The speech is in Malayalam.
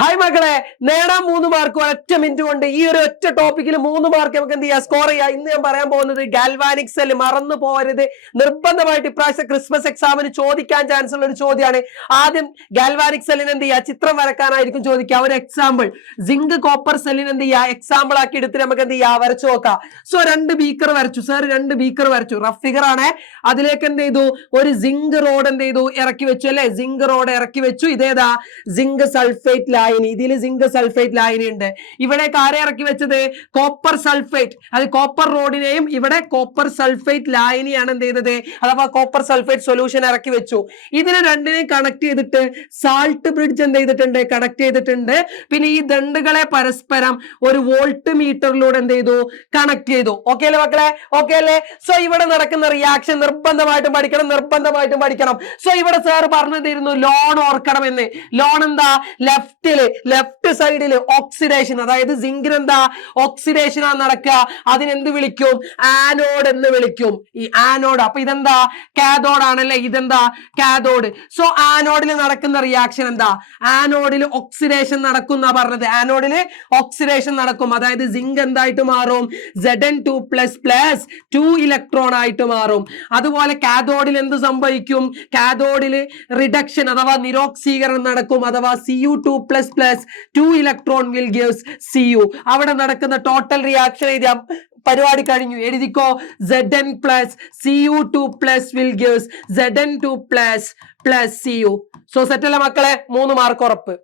ഹായ് മക്കളെ. നേടാൻ മൂന്ന് മാർക്ക് ഒറ്റ മിനിറ്റ് കൊണ്ട് ഈ ഒരു ഒറ്റ ടോപ്പിക്കിൽ മൂന്ന് മാർക്ക് നമുക്ക് എന്ത് ചെയ്യാം? സ്കോർ ചെയ്യാം. ഇന്ന് ഞാൻ പറയാൻ പോകുന്നത് ഗാൽവാനിക് സെൽ മറന്നു പോകരുത്. നിർബന്ധമായിട്ട് ഇപ്രാവശ്യം ക്രിസ്മസ് എക്സാമിന് ചോദിക്കാൻ ചാൻസ് ഉള്ള ഒരു ചോദ്യമാണ് ആദ്യം ഗാൽവാനിക് സെല്ലിന് എന്ത് ചെയ്യുക ചിത്രം വരക്കാനായിരിക്കും ചോദിക്കുക. ഒരു എക്സാമ്പിൾ സിങ്ക് കോപ്പർ സെല്ലിന് എന്ത് ചെയ്യുക എക്സാമ്പിൾ ആക്കി എടുത്തിട്ട് നമുക്ക് എന്ത് ചെയ്യുക വരച്ചു നോക്കാം. സോ രണ്ട് ബീക്കർ വരച്ചു. സാർ രണ്ട് ബീക്കർ വരച്ചു. റഫ് ഫിഗർ ആണ്. അതിലേക്ക് എന്ത് ചെയ്തു? ഒരു സിങ്ക് റോഡ് എന്ത് ചെയ്തു? ഇറക്കി വെച്ചു അല്ലെ? സിങ്ക് റോഡ് ഇറക്കി വെച്ചു. ഇതേതാ സിങ്ക് സൾഫേറ്റ് ലായനി. ഇതിൽ സിങ്ക് സൾഫേറ്റ് ലായനി ഉണ്ട്. ഇവിടെ കാര ഇറക്കി വെച്ചത്? കോപ്പർ സൾഫേറ്റ് അത് കോപ്പർ റോഡിനെയും ഇവിടെ കോപ്പർ സൾഫേറ്റ് ലായനിയാണ് എന്ത് ചെയ്തത്? അഥവാ കോപ്പർ സൾഫേറ്റ് സൊല്യൂഷൻ ഇറക്കി വെച്ചു. ഇതിന് രണ്ടിനെയും കണക്ട് ചെയ്തിട്ട് സാൾട്ട് ബ്രിഡ്ജ് എന്ത് ചെയ്തിട്ടുണ്ട്? കണക്ട് ചെയ്തിട്ടുണ്ട്. പിന്നെ ഈ ദണ്ടുകളെ പരസ്പരം ഒരു വോൾട്ട് മീറ്ററിലൂടെ എന്ത് ചെയ്തു? കണക്ട് ചെയ്തു. ഓക്കെ അല്ലേ മക്കളെ? ഓക്കെ അല്ലേ? സോ ഇവിടെ നടക്കുന്ന റിയാക്ഷൻ നിർബന്ധമായിട്ടും പഠിക്കണം നിർബന്ധമായിട്ടും പഠിക്കണം. സോ ഇവിടെ സാർ പറഞ്ഞു തരുന്നു ലോൺ ഓർക്കണം എന്ന്. ലോൺ എന്താ? le, le, ലെഫ്റ്റ് സൈഡിൽ ഓക്സിഡേഷൻ അതായത് സിങ്കിന് എന്താ? ഓക്സിഡേഷൻ ആണ് നടക്കുക അതിനെന്ത് വിളിക്കും? ആനോഡ് എന്ന് വിളിക്കും. ഈ ആനോഡ് അപ്പൊ ഇതെന്താ? കാതോഡ് ആണല്ലേ? ഇതെന്താ? കാതോഡ് സോ ആനോഡിൽ നടക്കുന്ന റിയാക്ഷൻ എന്താ? ആനോഡിൽ ഓക്സിഡേഷൻ നടക്കുന്ന പറഞ്ഞത്. ആനോഡിൽ ഓക്സിഡേഷൻ നടക്കും. അതായത് സിങ്ക് എന്തായിട്ട് മാറും? Z N two plus plus two electron ആയിട്ട് മാറും. അതുപോലെ കാതോഡിൽ എന്ത് സംഭവിക്കും? കാഥോഡിൽ റിഡക്ഷൻ അഥവാ നിരോക്സീകരണം നടക്കും. അഥവാ C U two plus plus two electron will gives C U അവിടെ നടക്കുന്ന ടോട്ടൽ റിയാക്ഷൻ എഴുതിയാം പരിപാടി കഴിഞ്ഞു. എഴുതിക്കോ? Z N plus C U two plus will gives Z N two plus plus C U so സെറ്റല്ല മക്കളെ? മൂന്ന് മാർക്ക് ഉറപ്പ്.